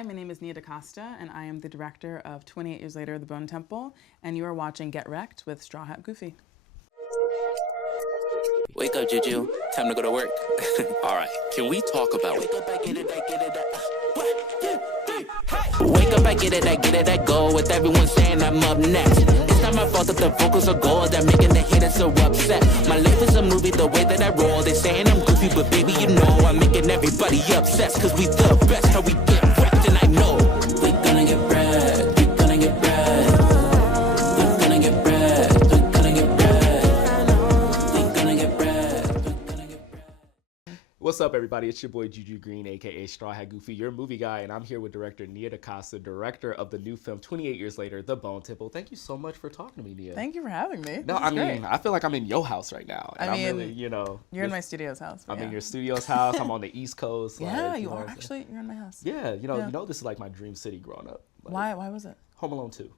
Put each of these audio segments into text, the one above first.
Hi, my name is Nia DaCosta, and I am the director of 28 Years Later, The Bone Temple, and you are watching Get Wrecked with Straw Hat Goofy. Wake up, Juju. Time to go to work. All right, can we talk about Wake up, I get it, I get it. Wake up, I get it, I go with everyone saying I'm up next. It's not my fault that the vocals are gold, that making the haters so upset. My life is a movie, the way that I roll. They saying I'm goofy, but baby, you know I'm making everybody upset. Cause we the best, how we get wrecked, and I know we gonna get wrecked, we gonna get wrecked. We're gonna get wrecked, we're gonna get wrecked. We're gonna get wrecked, we're gonna get wrecked. What's up, everybody? It's your boy Juju Green, aka Straw Hat Goofy, your movie guy, and I'm here with director Nia DaCosta, director of the new film 28 Years Later, The Bone Temple. Thank you so much for talking to me, Nia. Thank you for having me. No, I mean, I feel like I'm in your house right now. And I mean, I'm really, you're in my studio's house. I'm in your studio's house. I'm on the East Coast. Yeah, like, you are actually. You're in my house. Yeah, you know, this is like my dream city growing up. Like, Why was it? Home Alone 2.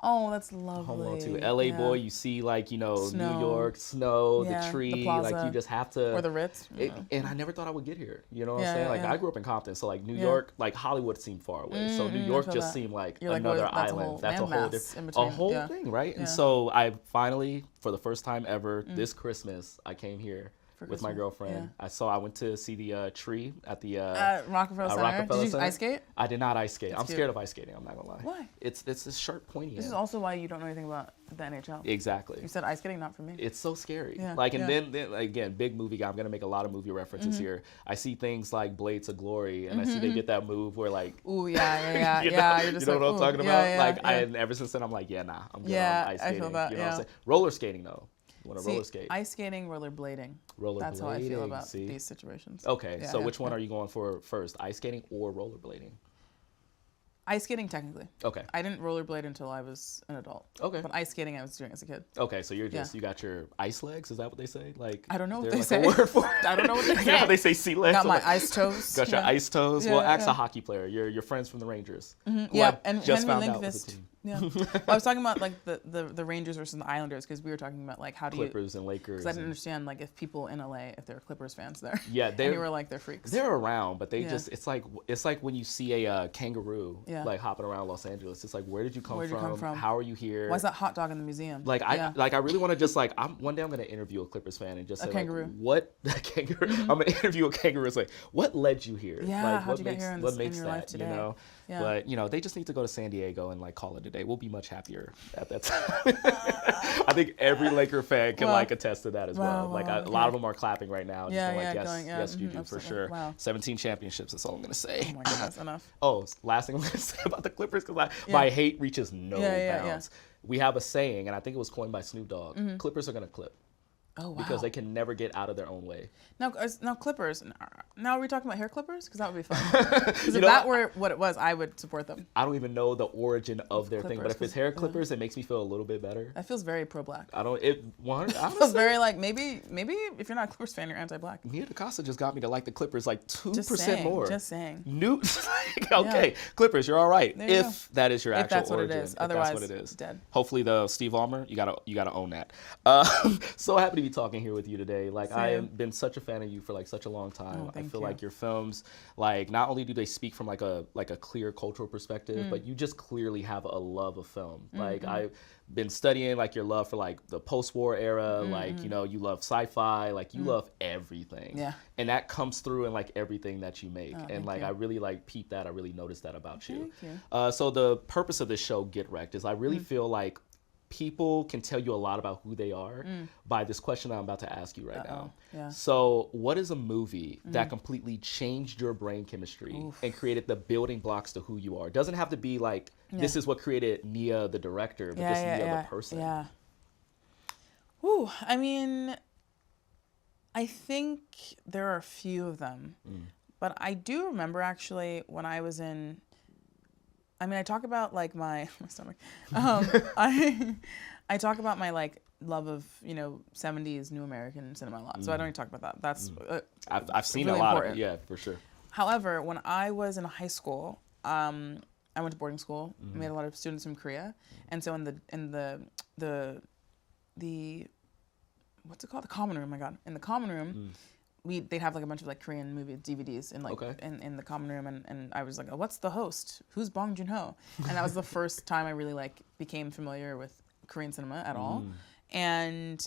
Oh, that's lovely. Home Alone 2. LA boy, you see like, Snow. New York, snow, Yeah, the tree, the plaza. like you just have to. Or the Ritz. And I never thought I would get here. You know what Yeah, I'm saying? yeah, Like yeah. I grew up in Compton, so like New York, like Hollywood seemed far away. So New York I feel just that. seemed like You're like, another well, that's a island. whole That's a whole landmass in different, between. a whole Yeah. thing, right? Yeah. And so I finally, for the first time ever, this Christmas, I came here with my Christmas, girlfriend. I went to see the tree at the Rockefeller Center. Rockefeller Did you Center. ice skate? I did not ice skate. I'm cute. scared of ice skating. I'm not gonna lie. Why? It's this sharp pointy This end. is also why you don't know anything about the NHL. Exactly. You said ice skating, not for me. It's so scary. Yeah, Like, and yeah. then again, big movie guy. I'm gonna make a lot of movie references here. I see things like Blades of Glory, and I see they get that move where like, Ooh, yeah. you yeah. know, You're just you know like, what I'm ooh, talking yeah, about? yeah, Like, yeah. and ever since then, I'm like, yeah, nah, I'm good Yeah, on ice I skating. feel that, You know what I'm yeah. saying? Roller skating though. You want to See, roller skate? ice skating, rollerblading. That's how I feel about See? these situations. Okay, Yeah, so yeah, which one yeah. are you going for first? Ice skating or rollerblading? Ice skating, technically. Okay. I didn't rollerblade until I was an adult. Okay. But ice skating, I was doing as a kid. Okay, so you're just Yeah. you got your ice legs. Is that what they say? Like I don't know what they're they like say. a word for it? I don't know what they You know say. how they say sea legs. Got my Like, ice toes. Got your yeah. ice toes. Yeah, Well, ask yeah. a hockey player. Your friends from the Rangers. who Yeah, I and just Henry found out was a Lindqvist. team. Yeah. Well, I was talking about like the Rangers versus the Islanders because we were talking about like how do you. Clippers and Lakers. Because I didn't and- understand like if people in LA if there were Clippers fans there. Yeah, and they're you were like they're freaks. they're around, but they Yeah. just it's like when you see a kangaroo Yeah. like hopping around Los Angeles. It's like where did you come Where'd you come from? How are you here? Why is that hot dog in the museum? Like Yeah. I really want to just like one day I'm gonna interview a Clippers fan and just say kangaroo. like what a kangaroo. I'm gonna interview a kangaroo. It's like what led you here? Yeah, like, how'd what you get makes, here in what this- in makes your that? life today? You know. Yeah. But they just need to go to San Diego and like call it a day. We'll be much happier at that time. I think every Laker fan can Wow. like attest to that as well. Wow, Like wow, a lot of them are clapping right now. Yeah, just going, yeah, like, yes, going, yeah, yes, you do for absolutely. sure. Wow. 17 championships. That's all I'm gonna say. Oh my goodness, enough. Oh, last thing I'm gonna say about the Clippers because Yeah. my hate reaches no Yeah. bounds. We have a saying, and I think it was coined by Snoop Dogg. Clippers are gonna clip Oh wow. because they can never get out of their own way. Now Clippers. Now are we talking about hair clippers? Because that would be fun. Because You if know, that were what it was, I would support them. I don't even know the origin of their thing, but Clippers, if it's hair clippers, it makes me feel a little bit better. That feels very pro-black. I don't. It. One. It feels very like maybe if you're not a Clippers fan, you're anti-black. Nia DaCosta just got me to like the Clippers like 2% Just saying. more. Just saying. New, okay, Clippers, you're all right. There you go. If that is your If actual that's what origin. it is. If Otherwise, that's what it is. dead. Hopefully, the Steve Ballmer, you gotta own that. So happy to be talking here with you today. Like I Same. have been such a fan of you for like such a long time. Oh, I thank feel you. like your films, like not only do they speak from like a clear cultural perspective, but you just clearly have a love of film. Like I've been studying like your love for like the post-war era, like you love sci-fi, like you love everything. Yeah. And that comes through in like everything that you make. And thank like you. I really like peep that. I really noticed that about you. Thank you. So the purpose of this show, Get Wrecked, is I really feel like people can tell you a lot about who they are by this question I'm about to ask you right now. Yeah. So what is a movie that completely changed your brain chemistry and created the building blocks to who you are? It doesn't have to be like, this is what created Nia the director, but this is Nia the person. Yeah. Ooh, I mean, I think there are a few of them, but I do remember actually when I was in. I mean, I talk about like my stomach. I talk about my like love of 70s New American cinema a lot, so I don't even talk about that. That's I've seen really a lot important. of it, yeah, for sure. However, when I was in high school, I went to boarding school. We had a lot of students from Korea, and so in the what's it called? The common room. Oh my God, in the common room, they'd have like a bunch of like Korean movie DVDs in like in the common room, and I was like, oh, what's the host? Who's Bong Joon-ho? And that was the first time I really like became familiar with Korean cinema at all. And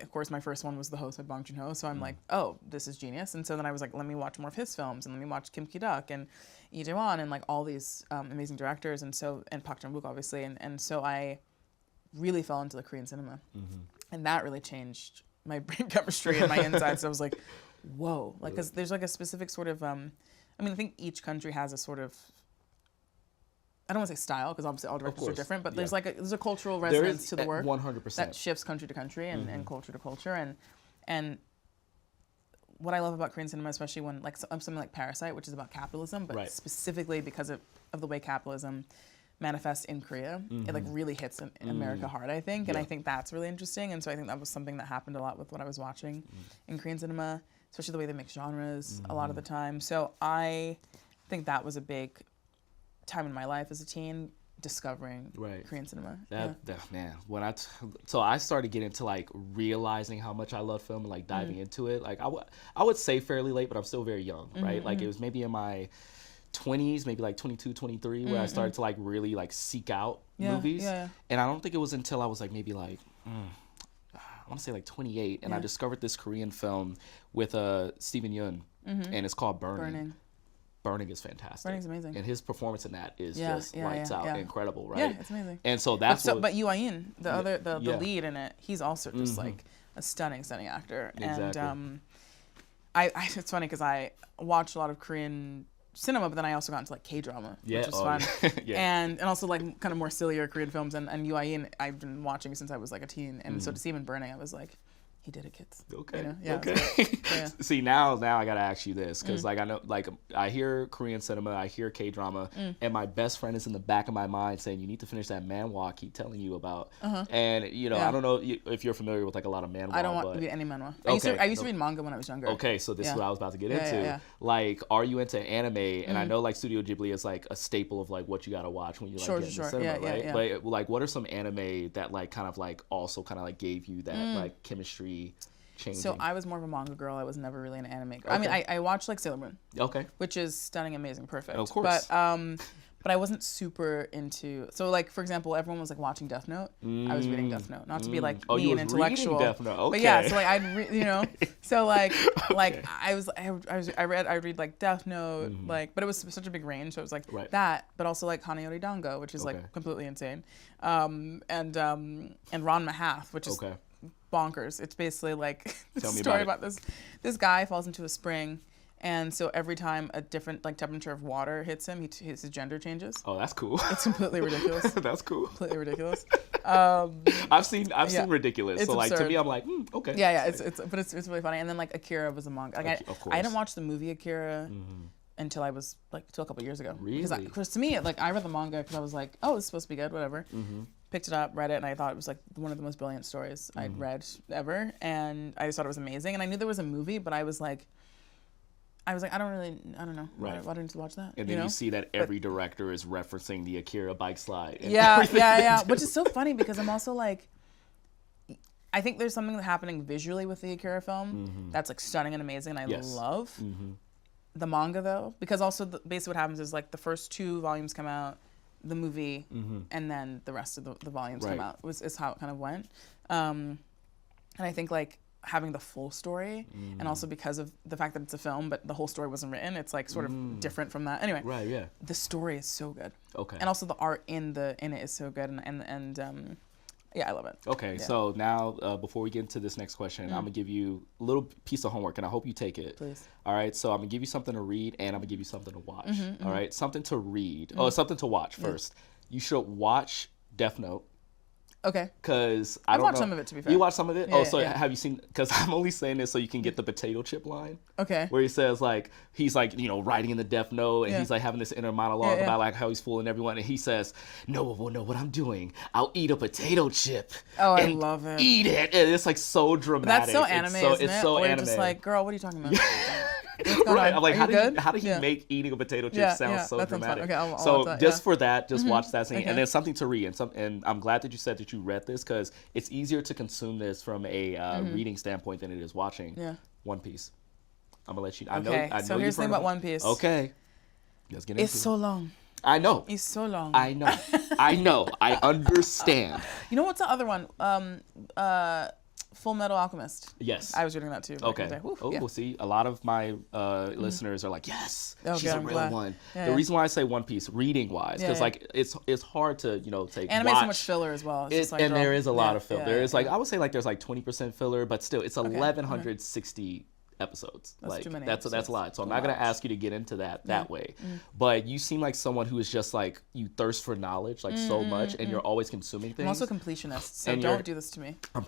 of course, my first one was the host by Bong Joon-ho, so I'm like, oh, this is genius. And so then I was like, let me watch more of his films, and let me watch Kim Ki-duk and Lee Jae-won and like all these amazing directors, and Park Chan-wook obviously, and so I really fell into the Korean cinema, and that really changed my brain chemistry and my insides. So I was like, whoa, like, because there's like a specific sort of, I mean, I think each country has a sort of, I don't want to say style, because obviously all directors are different, but there's like there's a cultural resonance to the work 100% that shifts country to country and culture to culture, and what I love about Korean cinema, especially when like something like Parasite, which is about capitalism, but specifically because of the way capitalism manifests in Korea, it like really hits in America hard, I think, and I think that's really interesting, and so I think that was something that happened a lot with what I was watching in Korean cinema, especially the way they mix genres a lot of the time. So I think that was a big time in my life as a teen, discovering Korean cinema. Man, when so I started getting into like realizing how much I love film and like diving into it. Like I would say fairly late, but I'm still very young, right? Like it was maybe in my 20s, maybe like 22, 23, where I started to like really like seek out movies. And I don't think it was until I was like maybe like I want to say like 28, and I discovered this Korean film with Steven Yeun, and it's called Burning. Burning is fantastic. Burning's amazing. And his performance in that is just lights out, incredible, right? Yeah, it's amazing. And so but Yoo Ah-in, the lead in it, he's also just like a stunning actor. Exactly. And it's funny because I watched a lot of Korean cinema, but then I also got into like K-drama, which was fun. And also like kind of more sillier Korean films, and Yoo Ah-in I've been watching since I was like a teen, and so to see him in Burning, I was like, he did it, kids. Okay. You know? See, now I gotta ask you this, because like I know, like I hear Korean cinema, I hear K-drama, and my best friend is in the back of my mind saying, you need to finish that manhwa I keep telling you about. And you know, I don't know if you're familiar with like a lot of manhwa. I don't want to read any manhwa. I used to read manga when I was younger. Okay, so this is what I was about to get into. Like, are you into anime? And I know like Studio Ghibli is like a staple of like what you gotta watch when you like get into cinema, right? But like, what are some anime that like kind of like also kind of like gave you that like chemistry changing? So I was more of a manga girl. I was never really an anime girl. I mean, I watched like Sailor Moon. Which is stunning, amazing, perfect. Of course. But I wasn't super into. So like, for example, everyone was like watching Death Note. I was reading Death Note, not to be like me and intellectual. Death Note. Okay. But yeah, so like so like I read like Death Note, like, but it was such a big range. So it was like that, but also like Hanayori Dango, which is like completely insane, and Ranma Half, which is bonkers. It's basically like a story about this guy falls into a spring, and so every time a different like temperature of water hits him, his gender changes. Oh, that's cool. It's completely ridiculous. That's cool. Completely ridiculous. I've seen ridiculous. It's so like absurd. to me, I'm like, okay. Yeah. It's really funny. And then like Akira was a manga. Like I didn't watch the movie Akira until I was like a couple years ago. Really? Because to me, like I read the manga because I was like, oh, this is supposed to be good, whatever. Picked it up, read it, and I thought it was like one of the most brilliant stories I'd read ever, and I just thought it was amazing. And I knew there was a movie, but I was like, I don't know. Right. Why didn't you watch that? And then you see that every director is referencing the Akira bike slide. Yeah. Which is so funny because I'm also like, I think there's something happening visually with the Akira film that's like stunning and amazing, and I love the manga though, because also basically what happens is like the first 2 volumes come out, the movie, and then the rest of the volumes come out. Is how it kind of went. And I think like having the full story, and also because of the fact that it's a film, but the whole story wasn't written, it's like sort of different from that. Anyway, the story is so good. Okay. And also the art in it is so good, and yeah, I love it. Okay, so now before we get into this next question, I'm gonna give you a little piece of homework, and I hope you take it. Please. All right, so I'm gonna give you something to read, and I'm gonna give you something to watch. All right, something to read. Oh, something to watch first. You should watch Death Note. Okay. Because I've watched some of it, to be fair. You watched some of it? Yeah, have you seen? Because I'm only saying this so you can get the potato chip line. Okay. Where he says like he's like writing in the Death Note, and he's like having this inner monologue about like how he's fooling everyone, and he says, "No one will know what I'm doing. I'll eat a potato chip." Oh, I love it. Eat it, and it's like so dramatic. That's so anime, isn't it? It's so Or anime. You're just like, girl, what are you talking about? Right, I'm like, how did he Yeah. make eating a potato chip sound so that sounds dramatic? fun. Okay, I'll so watch that, just for that, just watch that scene, Okay. and then something to read, and I'm glad that you said that you read this because it's easier to consume this from a reading standpoint than it is watching. Yeah. One Piece. I'm gonna let you. Okay. I know So here's the thing about One Piece. Okay. Let's get into It's so long. I know. It's so long. I know. I know. I understand. You know what's the other one? Full Metal Alchemist. Yes. I was reading that too. Okay. Woo, yeah. See, a lot of my listeners are like, yes, Oh, she's good, a I'm real glad. one. Yeah, The yeah. reason why I say One Piece, reading wise, because Yeah, like it's hard to take. Anime so much filler as well. It's just like and there is a lot yeah, of filler. yeah, there is yeah. I would say like there's like 20% filler, but still it's 1160 episodes. That's like too many that's a episodes. lot. So I'm Too not gonna much. ask you to get into that way. But you seem like someone who is just like you thirst for knowledge like so much, and you're always consuming things. I'm also a completionist, so And don't you're- do this to me. I'm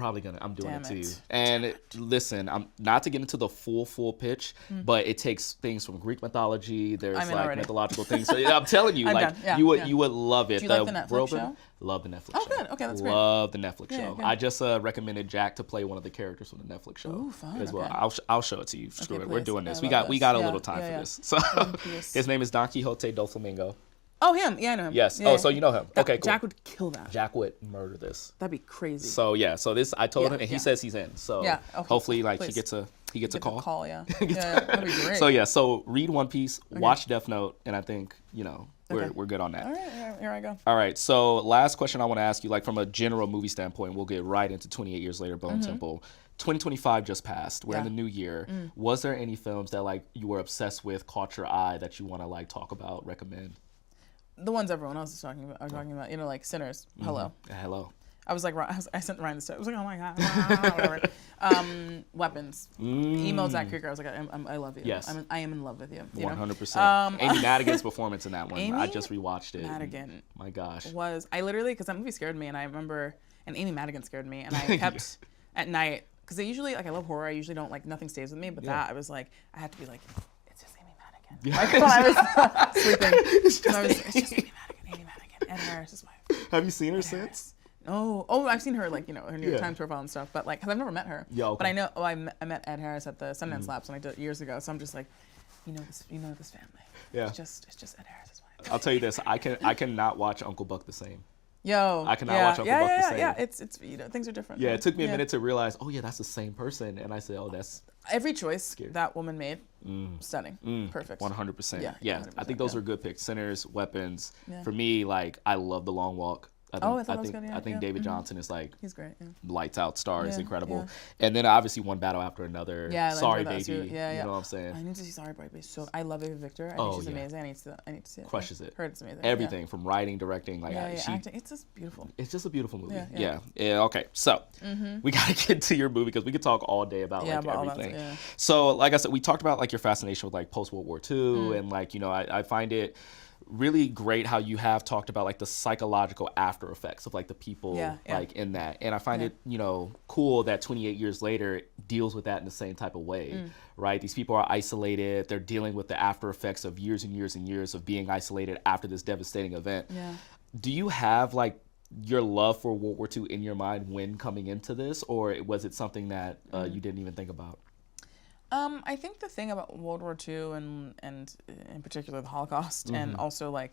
doing Damn it to you. it. And listen, I'm not to get into the full pitch, but it takes things from Greek mythology. There's I'm in like already. mythological things. So I'm telling you, I'm like done. Yeah, you would yeah. you would love it. Do you like the Netflix world- show? Love the Netflix Oh, show. good. Okay, that's great. Love the Netflix Yeah, show. good. I just recommended Jack to play one of the characters from the Netflix show. Ooh, fun, as well. okay. I'll show it to you. Screw it. We're please. doing this. I We love got a this. little Yeah, time yeah, for yeah. this. So One Piece. his name is Don Quixote do Flamingo. Oh, him. Yeah, I know him. Yes. Yeah, Oh, yeah. so you know him. Okay, cool. Jack would kill that. Jack would murder this. That'd be crazy. So yeah, so this I told Yeah, him, and he yeah. says he's in. So Yeah, okay, hopefully, like please. he gets a Get the call. call, yeah. Yeah, that'd be great. So yeah, so read One Piece, watch Death Note, and I think Okay. we're good on that. All right, here I go. All right, so last question I want to ask you, like from a general movie standpoint, we'll get right into 28 Years Later, Bone Temple. 2025 just passed. We're in Yeah. the new year. Was there any films that like you were obsessed with, caught your eye, that you want to like talk about, recommend? The ones everyone else is talking about. I'm talking about, like Sinners. Hello. Hello. I was like, I sent Ryan this stuff. I was like, oh my god, whatever. Weapons. Emo Zach Krieger. I was like, I love you. Yes. I am in love with you. You know? 100%. Amy Madigan's performance in that one. I Amy just rewatched it. Madigan My gosh. I literally, because that movie scared me, and I remember, and Amy Madigan scared me, and I kept at night, because I usually, like, I love horror. I usually don't, like, nothing stays with me, but that, I was like, I had to be like, it's just Amy Madigan. Like, when I was sleeping. It's just Amy Madigan. Ed Harris's wife. Have you seen her Ed since? Harris. Oh, I've seen her, like, her New York Times profile and stuff, but, like, because I've never met her. Yeah, okay. But I know, I met Ed Harris at the Sundance Labs when I did it years ago, so I'm just like, this family. Yeah. It's just Ed Harris's wife. I'll tell you this, I cannot watch Uncle Buck the same. Yo, I cannot watch Uncle Buck the same. Yeah, it's things are different. Yeah, right? it took me a minute to realize, oh yeah, that's the same person. And I said, oh, that's Every choice that woman made, stunning, perfect. 100%. Yeah, Yeah, 100%, I think those yeah. are good picks. Sinners, Weapons. Yeah. For me, like, I love The Long Walk. I thought that was good, yeah, I think yeah. David Johnson is like He's great. Yeah. lights out star is Yeah, incredible. And then obviously One Battle After Another. Yeah, I Sorry enjoyed that Baby. too. Yeah, You know what I'm saying? I need to see Sorry Baby. So I love Ava Victor. I think Oh, she's yeah. amazing. I need to see it. Crushes it. Heard it's amazing. Everything from writing, directing, like Yeah, she acting. It's just beautiful. it's just a beautiful movie. Yeah. Okay. So we gotta get to your movie because we could talk all day about like about all that, everything. yeah. So like I said, we talked about like your fascination with like post World War II and like I find it really great how you have talked about like the psychological after effects of like the people like in that, and I find it cool that 28 years later it deals with that in the same type of way. Right, these people are isolated, they're dealing with the after effects of years and years and years of being isolated after this devastating event. Do you have like your love for World War II in your mind when coming into this, or was it something that you didn't even think about? I think the thing about World War II and in particular the Holocaust and also like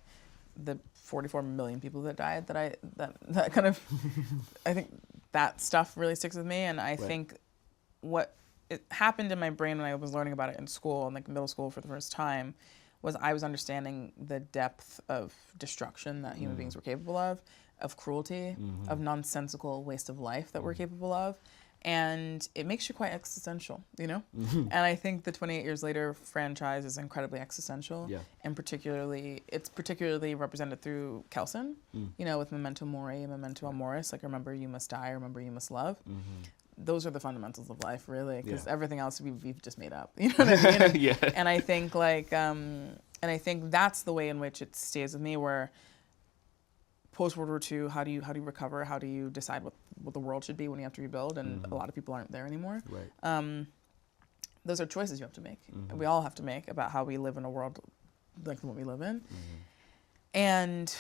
the 44 million people that died that kind of I think that stuff really sticks with me, and I think what it happened in my brain when I was learning about it in school, in like middle school for the first time, was I was understanding the depth of destruction that human beings were capable of cruelty, of nonsensical waste of life that we're capable of. And it makes you quite existential, And I think the 28 Years Later franchise is incredibly existential. And it's particularly represented through Kelson, with Memento Mori and Memento Amoris, like remember you must die, remember you must love. Those are the fundamentals of life, really, because everything else we've just made up. You know what I mean? And I think and I think that's the way in which it stays with me, where post World War II, how do you recover? How do you decide what the world should be when you have to rebuild? And a lot of people aren't there anymore. Those are choices you have to make. We all have to make about how we live in a world like the one we live in. And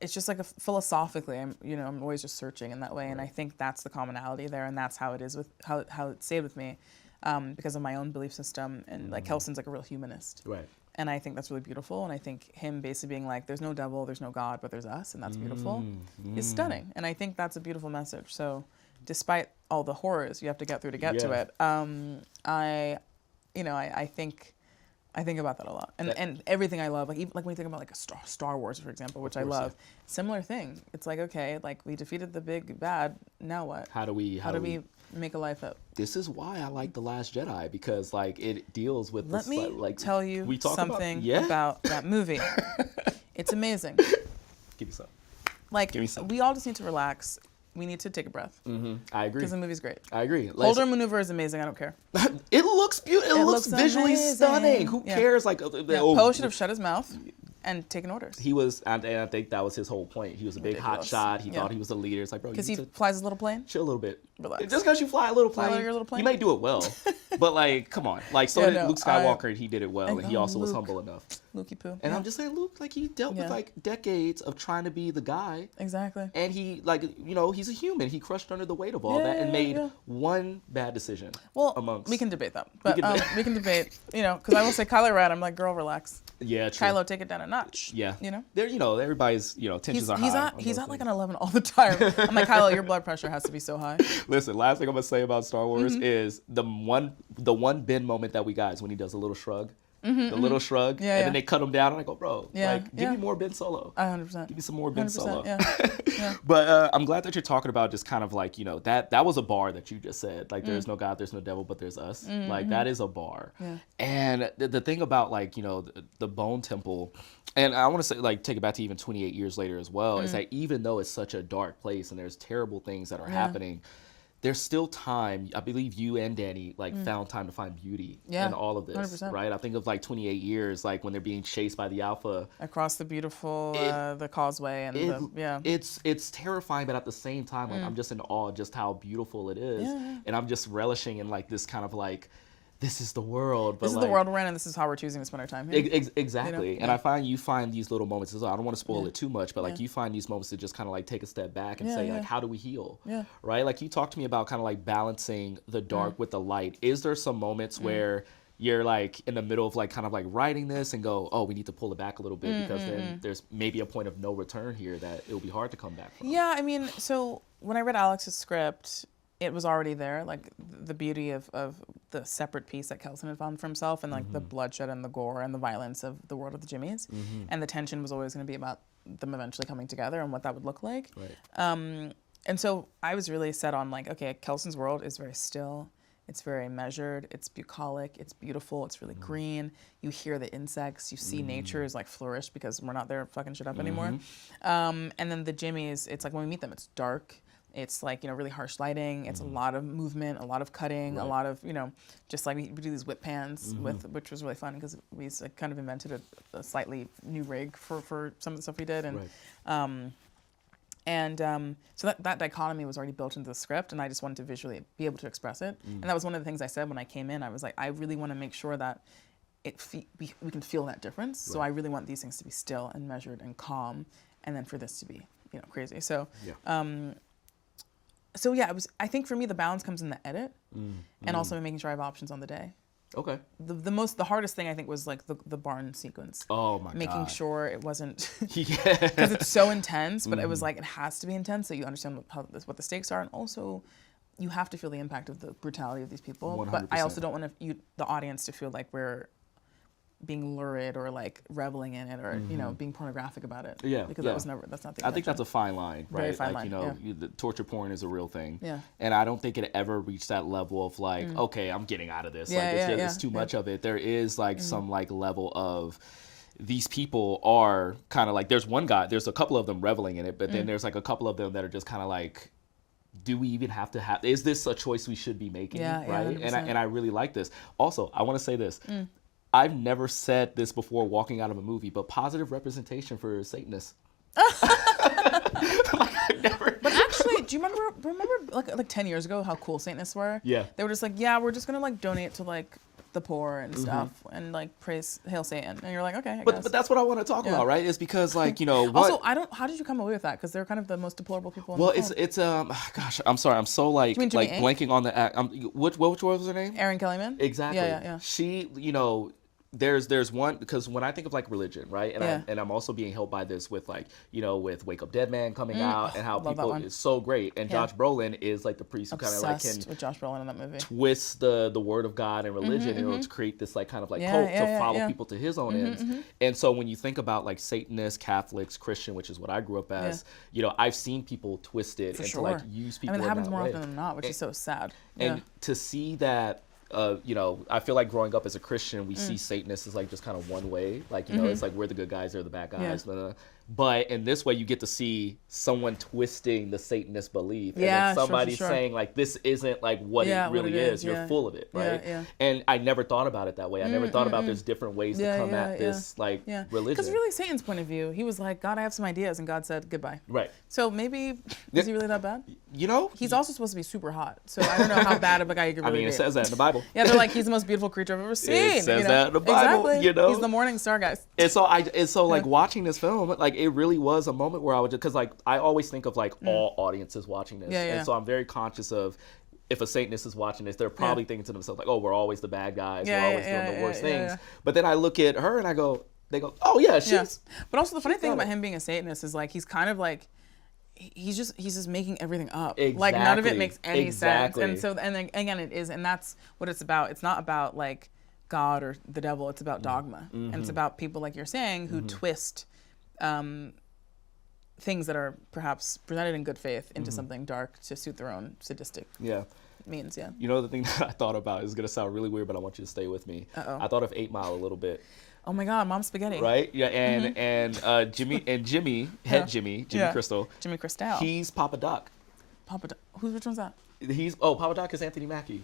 it's just like philosophically, I'm always just searching in that way, and I think that's the commonality there, and that's how it is with how it stayed with me, because of my own belief system, and like Kelson's like a real humanist. And I think that's really beautiful. And I think him basically being like, there's no devil, there's no God, but there's us, and that's beautiful, is stunning. And I think that's a beautiful message. So despite all the horrors you have to get through to get to it, I think about that a lot, and everything I love, like even, like when you think about like a Star Wars, for example, which I love, similar thing. It's like, okay, like we defeated the big bad. Now what? How do we make a life up? This is why I like The Last Jedi, because like it deals with. Let me tell you something about, about that movie. It's amazing. Give me some. Like, we all just need to relax. We need to take a breath. I agree. Because the movie's great. I agree. Holder Maneuver is amazing. I don't care. It looks beautiful. It looks visually stunning. Who cares? Like, Poe should have shut his mouth and taken orders. He was, and I think that was his whole point. He was a big hot shot. He thought he was the leader. It's like, bro, because he flies his little plane. Chill a little bit. Relax. Just because you fly a little plane, you may do it well, but like, come on. Like, so did Luke Skywalker, and he did it well, and he also was humble enough. Lukey poo. And I'm just saying, Luke, like, he dealt with like decades of trying to be the guy. Exactly. And he, like, you know, he's a human. He crushed under the weight of all that and made one bad decision. Well, amongst. We can debate that, but we can debate, you know, because I will say Kylo Ren, I'm like, girl, relax. Yeah, true. Kylo, take it down a notch. Yeah. You know? There, you know, everybody's, you know, tensions are high. He's at like an 11 all the time. I'm like, Kylo, your blood pressure has to be so high. Listen, last thing I'm gonna say about Star Wars is the one Ben moment that we got is when he does a little shrug. The little shrug, and then they cut him down, and I go, bro, like, give me more Ben Solo. 100%. Give me some more Ben Solo. Yeah. But I'm glad that you're talking about just kind of like, you know, that was a bar that you just said. Like, there's no God, there's no devil, but there's us. Like, that is a bar. Yeah. And the thing about, like, you know, the Bone Temple, and I want to say, like, take it back to even 28 years later as well, is that even though it's such a dark place and there's terrible things that are happening, there's still time. I believe you and Danny found time to find beauty in all of this, 100%. right? I think of like 28 years, like when they're being chased by the Alpha across the beautiful the causeway, and it's terrifying, but at the same time, like I'm just in awe of just how beautiful it is, and I'm just relishing in like this kind of like, this is the world. But this is the world we're in, and this is how we're choosing to spend our time here. Exactly. You know? And I find you find these little moments as well. I don't want to spoil it too much, but like you find these moments to just kind of like take a step back and say like, how do we heal? Yeah. Right? Like you talk to me about kind of like balancing the dark with the light. Is there some moments where you're like in the middle of like kind of like writing this and go, oh, we need to pull it back a little bit because then there's maybe a point of no return here that it'll be hard to come back from? Yeah, I mean, so when I read Alex's script, it was already there, like the beauty of the separate piece that Kelson had found for himself, and like the bloodshed and the gore and the violence of the world of the Jimmies, and the tension was always going to be about them eventually coming together and what that would look like. Right. And so I was really set on like, okay, Kelson's world is very still, it's very measured, it's bucolic, it's beautiful, it's really green. You hear the insects, you see nature is like flourish because we're not there fucking shit up anymore. And then the Jimmies, it's like when we meet them, it's dark. It's like, you know, really harsh lighting. It's a lot of movement, a lot of cutting, a lot of, you know, just like we do these whip pans which was really fun because we kind of invented a slightly new rig for some of the stuff we did. And so that dichotomy was already built into the script, and I just wanted to visually be able to express it. And that was one of the things I said when I came in. I was like, I really want to make sure that we can feel that difference. So I really want these things to be still and measured and calm, and then for this to be, you know, crazy. So So yeah, I think for me the balance comes in the edit, and also making sure I have options on the day. Okay. The hardest thing I think was like the barn sequence. Oh my god. Making sure it wasn't because it's so intense, but it was like it has to be intense so you understand what the stakes are, and also you have to feel the impact of the brutality of these people. 100%. But I also don't want the audience to feel like we're being lurid or like reveling in it or you know being pornographic about it. Yeah, because that's not the intention. I think that's a fine line, right? Very fine like line, you know, the torture porn is a real thing. Yeah, and I don't think it ever reached that level of like, okay, I'm getting out of this. It's too much of it. There is like some like level of these people are kind of like, there's a couple of them reveling in it, but then there's like a couple of them that are just kind of like, do we even have to have? Is this a choice we should be making? Right? And I really like this. Also, I want to say this. I've never said this before walking out of a movie, but positive representation for Satanists. Like, I've never. But actually, do you remember like 10 years ago how cool Satanists were? Yeah. They were just like, yeah, we're just gonna like donate to like the poor and stuff and like praise Hail Satan, and you're like, okay, I guess. But that's what I want to talk about, right? Is because like, you know. Also, how did you come away with that? Because they're kind of the most deplorable people in the film. It's gosh, I'm sorry, I'm so like blanking on the act. Which was her name? Erin Kellyman. Exactly. Yeah. She, you know, there's one, because when I think of like religion, right, and I'm also being helped by this with like, you know, with Wake Up Dead Man coming out, and how people is so great, and Josh Brolin is like the priest who kind of like can with Josh Brolin in that movie, twist the word of God and religion in order to create this like kind of like cult to follow people to his own ends. And so when you think about like Satanists, Catholics, Christian, which is what I grew up as, you know, I've seen people twist it and to like use people. I mean, it happens more way. often than not, which is so sad. And to see that. You know, I feel like growing up as a Christian, we see Satanists as like just kind of one way. Like, you know, it's like we're the good guys, they're the bad guys. But in this way, you get to see someone twisting the Satanist belief. And then somebody saying, like, this isn't like what it really is. You're full of it, right? And I never thought about it that way. I never thought about there's different ways to come at this, like, religion. Because really, Satan's point of view, he was like, God, I have some ideas. And God said, goodbye. Right. So maybe, is he really that bad? You know? He's also supposed to be super hot. So I don't know how bad of a guy you could really be. I mean, it says that in the Bible. Yeah, they're like, he's the most beautiful creature I've ever seen. It says that in the Bible, you know? He's the morning star, guys. And so like watching this film, like it really was a moment where I would just, because like I always think of like all audiences watching this, and so I'm very conscious of if a Satanist is watching this, they're probably thinking to themselves like, oh, we're always the bad guys, we're always doing the worst things. But then I look at her and they go, oh yeah, she's. But also the funny thing about him being a Satanist is like he's kind of like. He's just making everything up. Exactly. Like none of it makes any sense. And so, and then again, it is, and that's what it's about. It's not about like God or the devil. It's about dogma, and it's about people like you're saying who twist things that are perhaps presented in good faith into something dark to suit their own sadistic means. Yeah. You know, the thing that I thought about is gonna sound really weird, but I want you to stay with me. I thought of 8 Mile a little bit. Oh my God, Mom Spaghetti. Right? Yeah, and Jimmy Crystal. Jimmy Crystal. He's Papa Doc. Papa Doc. Which one's that? Papa Doc is Anthony Mackie.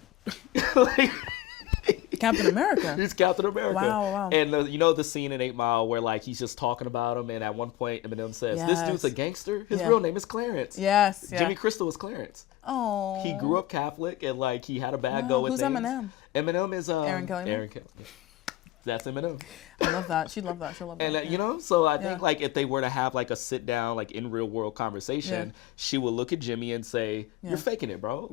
Captain America. He's Captain America. Wow. And you know the scene in 8 Mile where like he's just talking about him, and at one point Eminem says, "This dude's a gangster. His real name is Clarence." Yes. Jimmy Crystal is Clarence. Oh. He grew up Catholic, and like he had a bad go with Who's things. Eminem? Eminem is Aaron Kelly. That's Eminem. I love that. She'd love that. She'll love that. And you know, so I think like if they were to have like a sit down, like in real world conversation, she would look at Jimmy and say, "You're faking it, bro.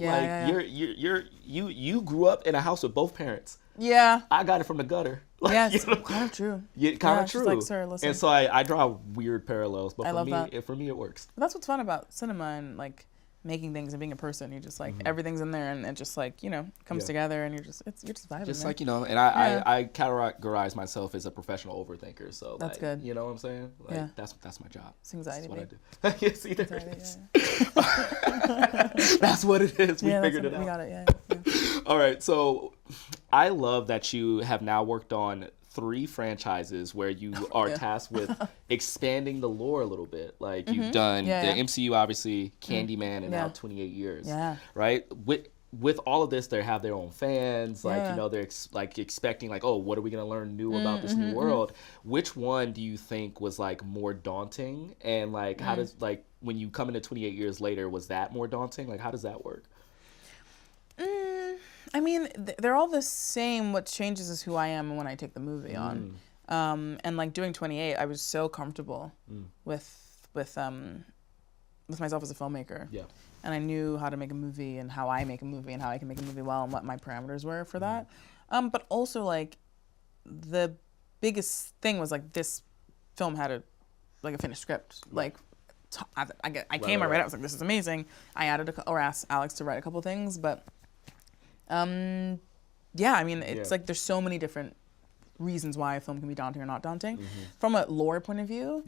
You grew up in a house with both parents. Yeah. I got it from the gutter." Like, yes, you know? kind of true. Yeah, kind of true. Like, sir, listen. And so I draw weird parallels, but for me it works. But that's what's fun about cinema and like making things and being a person. You just like everything's in there and it just like, you know, comes together and you're just vibing. Just like, you know, and I categorize myself as a professional overthinker. So that's like, good. You know what I'm saying? Like that's my job. It's anxiety. That's what I do. See, there it is. That's what it is. We figured it out. We got it. Yeah. All right. So I love that you have now worked on 3 franchises where you are tasked with expanding the lore a little bit. Like you've done the MCU, obviously, Candyman, and now 28 years. Yeah. Right? With all of this, they have their own fans. Like, you know, they're expecting like, oh, what are we going to learn new about this new world? Which one do you think was like more daunting? And like, how does like when you come into 28 years later, was that more daunting? Like, how does that work? I mean, they're all the same. What changes is who I am when I take the movie on. And like doing 28, I was so comfortable with myself as a filmmaker. Yeah. And I knew how to make a movie and how I make a movie and how I can make a movie well and what my parameters were for that. But also like the biggest thing was like this film had a finished script. Like I came, I read it, I was like, this is amazing. I asked Alex to write a couple things, but yeah, I mean, it's like there's so many different reasons why a film can be daunting or not daunting. From a lore point of view,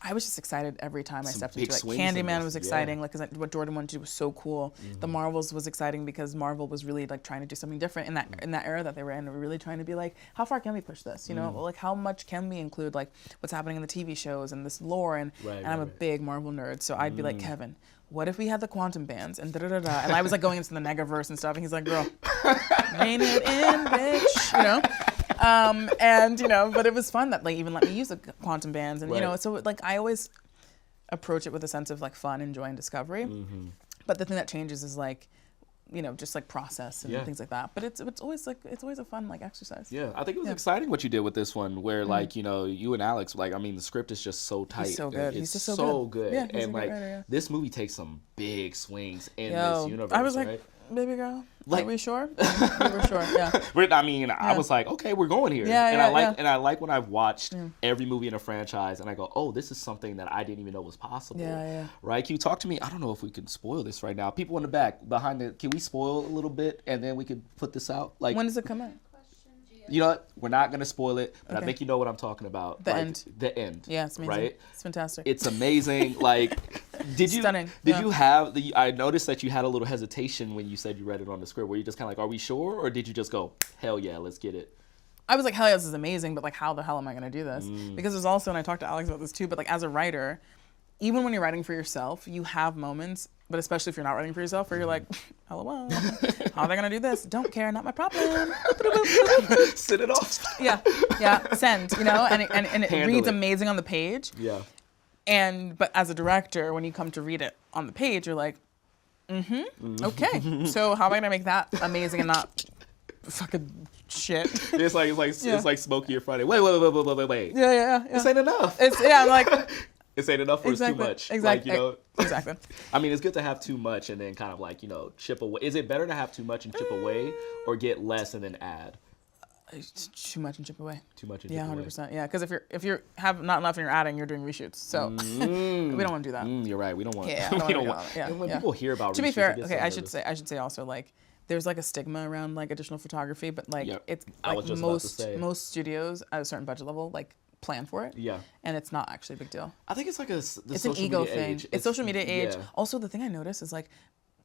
I was just excited every time I stepped into it. Candyman was exciting, like, because what Jordan wanted to do was so cool. The Marvels was exciting because Marvel was really like trying to do something different in that era that they were in. They were really trying to be like, how far can we push this? You know, like how much can we include like what's happening in the TV shows and this lore? And I'm a big Marvel nerd, so I'd be like, Kevin, what if we had the quantum bands and da-da-da-da? And I was like going into the Negaverse and stuff, and he's like, girl, rein it in, bitch, you know? And, you know, but it was fun that, like, even let me use the quantum bands. And, you know, so, like, I always approach it with a sense of, like, fun and joy and discovery. But the thing that changes is, like, you know, just like process and things like that. But it's always a fun like exercise. Yeah, I think it was exciting what you did with this one, where like, you know, you and Alex, like, I mean, the script is just so tight. He's so good. It's he's just so good. Yeah, and like, this movie takes some big swings in this universe. I was like, right? baby girl. Like- Are we sure? We were sure. Yeah. I mean, I was like, okay, we're going here. Yeah, and yeah, I like when I've watched every movie in a franchise and I go, oh, this is something that I didn't even know was possible. Yeah, yeah. Right? Can you talk to me? I don't know if we can spoil this right now. People in the back behind the, can we spoil a little bit and then we can put this out? Like, When does it come out? you know what? We're not gonna spoil it, but Okay. I think you know what I'm talking about. The Like, end. The end. Yeah, it's amazing. Right? It's fantastic. It's amazing. Like, did you? Stunning. Did Yeah. you have the? I noticed that you had a little hesitation when you said you read it on the script. Were you just kind of like, "Are we sure?" Or did you just go, "Hell yeah, let's get it"? I was like, hell yeah, this is amazing, but like, how the hell am I gonna do this? Because there's also, and I talked to Alex about this too, but like as a writer, even when you're writing for yourself, you have moments, but especially if you're not writing for yourself, where you're like, LOL, how are they gonna do this? Don't care, not my problem. Sit it off. Yeah, send, you know, and it Handle reads it. amazing on the page. Yeah. But as a director, when you come to read it on the page, you're like, okay, so how am I gonna make that amazing and not fucking shit? It's like Smokey or Friday. Wait. Yeah. This ain't enough. I'm like, This ain't enough or exactly, it's too much. exactly, Like, you know. exactly. I mean, it's good to have too much and then kind of like, you know, chip away. Is it better to have too much and chip away, or get less and then add? It's too much and chip away. Too much and Yeah, chip away. 100%. Yeah, because if you have not enough and you're adding, you're doing reshoots. So we don't want to do that. You're right. We don't want. Yeah, we I don't don't want. want. Yeah, And when yeah. people hear about To be reshoots, fair, they get okay, so I nervous. should say also, like, there's like a stigma around like additional photography, but like Yep. it's I like was just about to say. most studios at a certain budget level like plan for it. Yeah. And it's not actually a big deal. I think it's like the It's an social ego media thing. age. It's social media age. Yeah. Also, the thing I notice is like,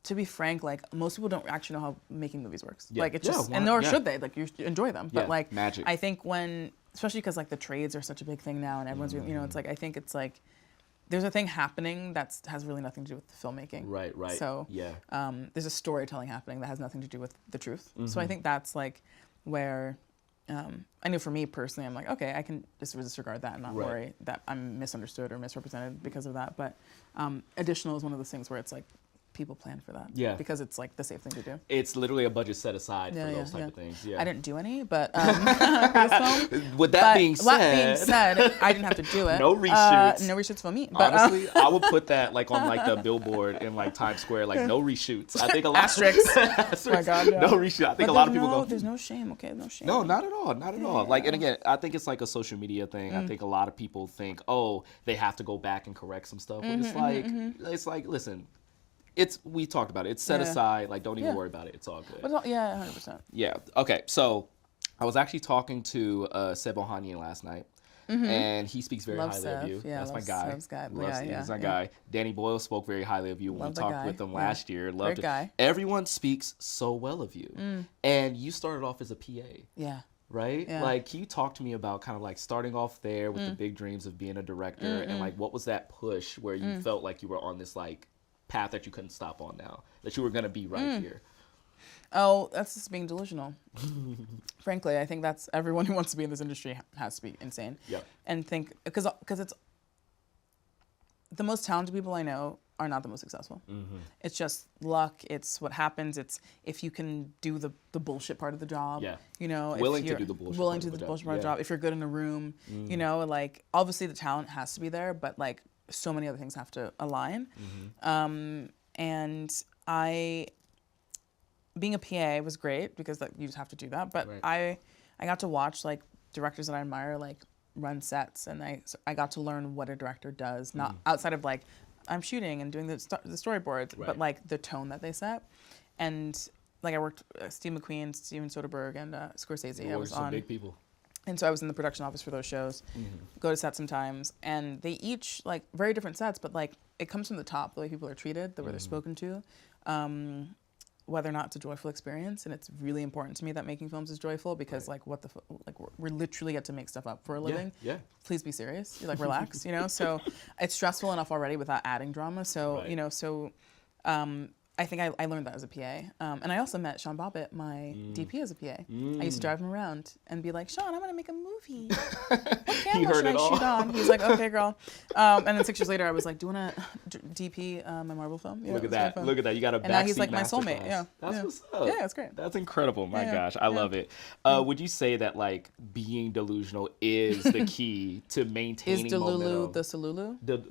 to be frank, like most people don't actually know how making movies works. Yeah. Like it's Yeah, just, why- and nor yeah. should they. Like you enjoy them, but Yeah, like magic. I think when, especially because like the trades are such a big thing now, and everyone's you know, it's like I think it's like there's a thing happening that has really nothing to do with the filmmaking. Right. So Yeah. there's a storytelling happening that has nothing to do with the truth. So Mm-hmm. I think that's like where I know for me personally, I'm like, okay, I can just disregard that and not Right. worry that I'm misunderstood or misrepresented because of that. But additional is one of those things where it's like people plan for that. Yeah. Because it's like the safe thing to do. It's literally a budget set aside Yeah, for yeah, those type yeah. of things. Yeah. I didn't do any, but for this film. With that But being that being said, said, I didn't have to do it. No reshoots. No reshoots for me. But, honestly, I would put that like on like the billboard in like Times Square, like no reshoots. I think a lot. Asterisks. Asterisks. Oh my God, yeah. No reshoot. I think but a lot of there's people no, go. there's no shame, okay? No shame. No, not at all. Not at all. Like, and again, I think it's like a social media thing. I think a lot of people think, oh, they have to go back and correct some stuff. But it's like, listen, we talked about it. It's set Yeah. aside. Like, don't even Yeah. worry about it. It's all good. But it's all, yeah, 100%. Yeah. Okay. So, I was actually talking to Seb Ohanian last night, and he speaks very Love highly Seb. of you. Yeah, That's my love guy. Seb's guy. Loves- Yeah, he's my yeah. guy. Danny Boyle spoke very highly of you when Love we the talked guy. with him Yeah. last year. Loved Great it. guy. Everyone speaks so well of you, and you started off as a PA. Yeah. Right? Yeah. Like, can you talk to me about kind of like starting off there with the big dreams of being a director and like what was that push where you felt like you were on this like path that you couldn't stop on now, that you were going to be right here? Oh, that's just being delusional. Frankly, I think that's everyone who wants to be in this industry has to be insane. Yep. And think, because it's the most talented people I know are not the most successful. It's just luck. It's what happens. It's if you can do the bullshit part of the job. Yeah. You know, Willing if to you're do the bullshit willing part to of do the the job. bullshit part of the Yeah. job. If you're good in a room, you know, like obviously the talent has to be there, but like so many other things have to align. And being a PA was great because like, you just have to do that. But Right. I got to watch like directors that I admire like run sets, and I got to learn what a director does, not outside of like I'm shooting and doing the storyboards, Right. but like the tone that they set. And like I worked Steve McQueen, Steven Soderbergh, and Scorsese. I Or was some on, big people. and so I was in the production office for those shows. Go to sets sometimes, and they each like very different sets, but like it comes from the top, the way people are treated, the way they're spoken to. Whether or not it's a joyful experience, and it's really important to me that making films is joyful because like what the like we're literally get to make stuff up for a living. Yeah. Please be serious. You're like relax, you know. So it's stressful enough already without adding drama. So Right. you know, so I think I learned that as a PA, and I also met Sean Bobbitt, my DP, as a PA. I used to drive him around and be like, Sean, I'm gonna make a movie. What camera heard should I it all. shoot on? He's like, okay, girl. And then 6 years later, I was like, do you wanna DP my Marvel film? Yeah, Look it at was really that. fun. Look at that. You got a And now he's backseat like my soulmate. masterclass. Yeah, That's yeah. what's up. Yeah, it's great. That's incredible. My Yeah, gosh. I love it. Would you say that like being delusional is the key to Is maintaining Delulu momentum? the Salulu? The-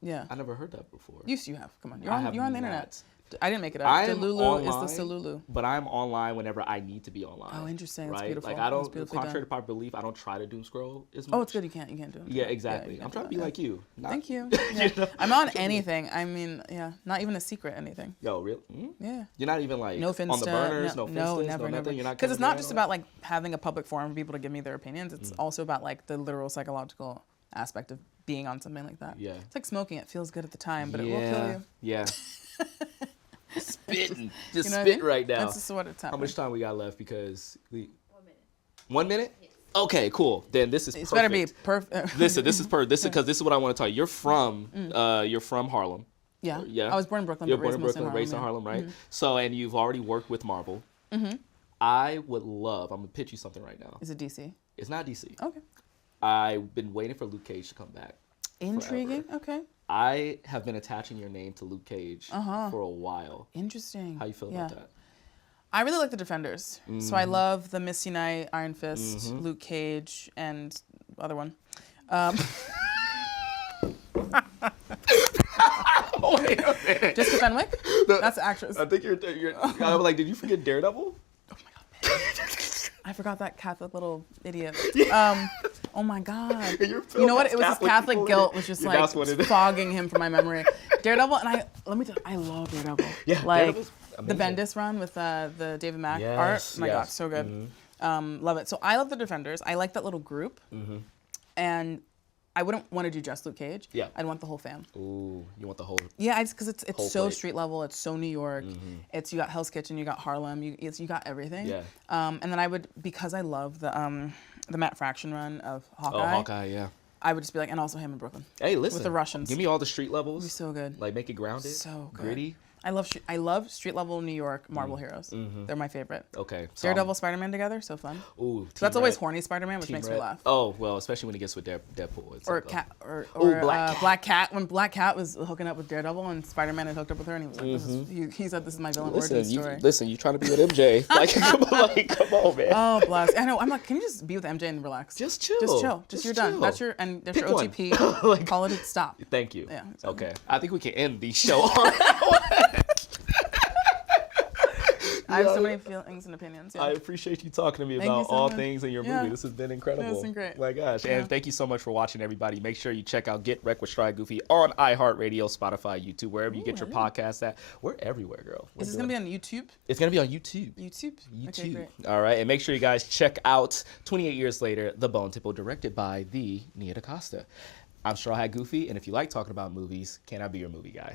Yeah. I never heard that before. You have. Come on. I have You're on the not. internet. I didn't make it up. I'm Delulu is online, the Salulu. but I'm online whenever I need to be online. Oh, interesting. That's right? beautiful. Like I That's don't, beautifully contrary done. to popular belief, I don't try to doom scroll as much. Oh, it's good. You can't do it. Yeah, exactly. you I'm can't trying to do be that, like you. Not, Thank you. you know? I'm on anything. I mean, not even a secret anything. Yo, really? Yeah. You're not even like No Finsta. on the burners, no Finstas, never, no never. nothing. You're not Because it's coming not around just on about like having a public forum for people to give me their opinions. It's also about like the literal psychological aspect of being on something like that. Yeah. It's like smoking. It feels good at the time, but it will kill you. Yeah. Spitting. Just You know what I spit mean? right now. That's just what it's How happening. much time we got left? Because we. 1 minute. Yes. Okay, cool. Then this is. It's perfect. better be perfect. Listen, this is perfect. This is because this is what I want to tell you. You're from Harlem. Yeah. Yeah. I was born in Brooklyn. You're but born in raised mostly Brooklyn, raised in Harlem, right? So, and you've already worked with Marvel. I would love. I'm gonna pitch you something right now. Is it DC? It's not DC. Okay. I've been waiting for Luke Cage to come back. Intriguing. Forever. Okay. I have been attaching your name to Luke Cage for a while. Interesting. How you feel about that? I really like the Defenders. So I love the Misty Knight, Iron Fist, Luke Cage, and other one. Wait a minute. Jessica Fenwick. That's the actress. I think you're I was like, did you forget Daredevil? Oh my god, man. I forgot that Catholic little idiot. Oh my god. You know what? It was his Catholic people. guilt was just Yeah, like that's what it is. fogging him from my memory. Daredevil, and let me tell you, I love Daredevil. Yeah, like Daredevil's the amazing. Bendis run with the David Mack Yes, art. Oh my god, yes. so good. Love it. So I love the Defenders. I like that little group, and I wouldn't want to do just Luke Cage. Yeah. I'd want the whole fam. Ooh, you want the whole. Yeah, I just because it's Whole so plate. street level. It's so New York. It's you got Hell's Kitchen, you got Harlem, you got everything. Yeah. And then I would, because I love the Matt Fraction run of Hawkeye. Oh, Hawkeye, yeah. I would just be like, and also him in Brooklyn. Hey, listen. With the Russians. Give me all the street levels. It'd be so good. Like make it grounded. So good. Gritty. I love street level New York Marvel heroes. They're my favorite. Okay. So Daredevil, Spider-Man together, so fun. Ooh. So that's always Red. horny Spider-Man, which Team makes me Red. laugh. Oh well, especially when he gets with Deadpool. It's Or like, Cat, or Black Cat. Black Cat. When Black Cat was hooking up with Daredevil and Spider-Man had hooked up with her, and he was like, "This is," he said, "This is my villain origin story." Listen, you trying to be with MJ? like, come on, man. Oh, bless. I know. I'm like, can you just be with MJ and relax? Just chill. Just chill. Just you're done. chill. That's your Pick one. OTP. Like- Call it a stop. Thank you. Yeah, exactly. Okay. I think we can end the show on that one. I have so many feelings and opinions. Yeah. I appreciate you talking to me Thank you about so all much. things in your Yeah. movie. This has been incredible. It's been great. My gosh. Yeah. And thank you so much for watching, everybody. Make sure you check out Get Wrecked with Stry Goofy on iHeartRadio, Spotify, YouTube, wherever you get your podcasts at. We're everywhere, girl. Is this going to be on YouTube? It's going to be on YouTube. YouTube? Okay, great. All right. And make sure you guys check out 28 Years Later, The Bone Tipple, directed by the Nia DaCosta. I'm Straw Hat Goofy, and if you like talking about movies, can I be your movie guy?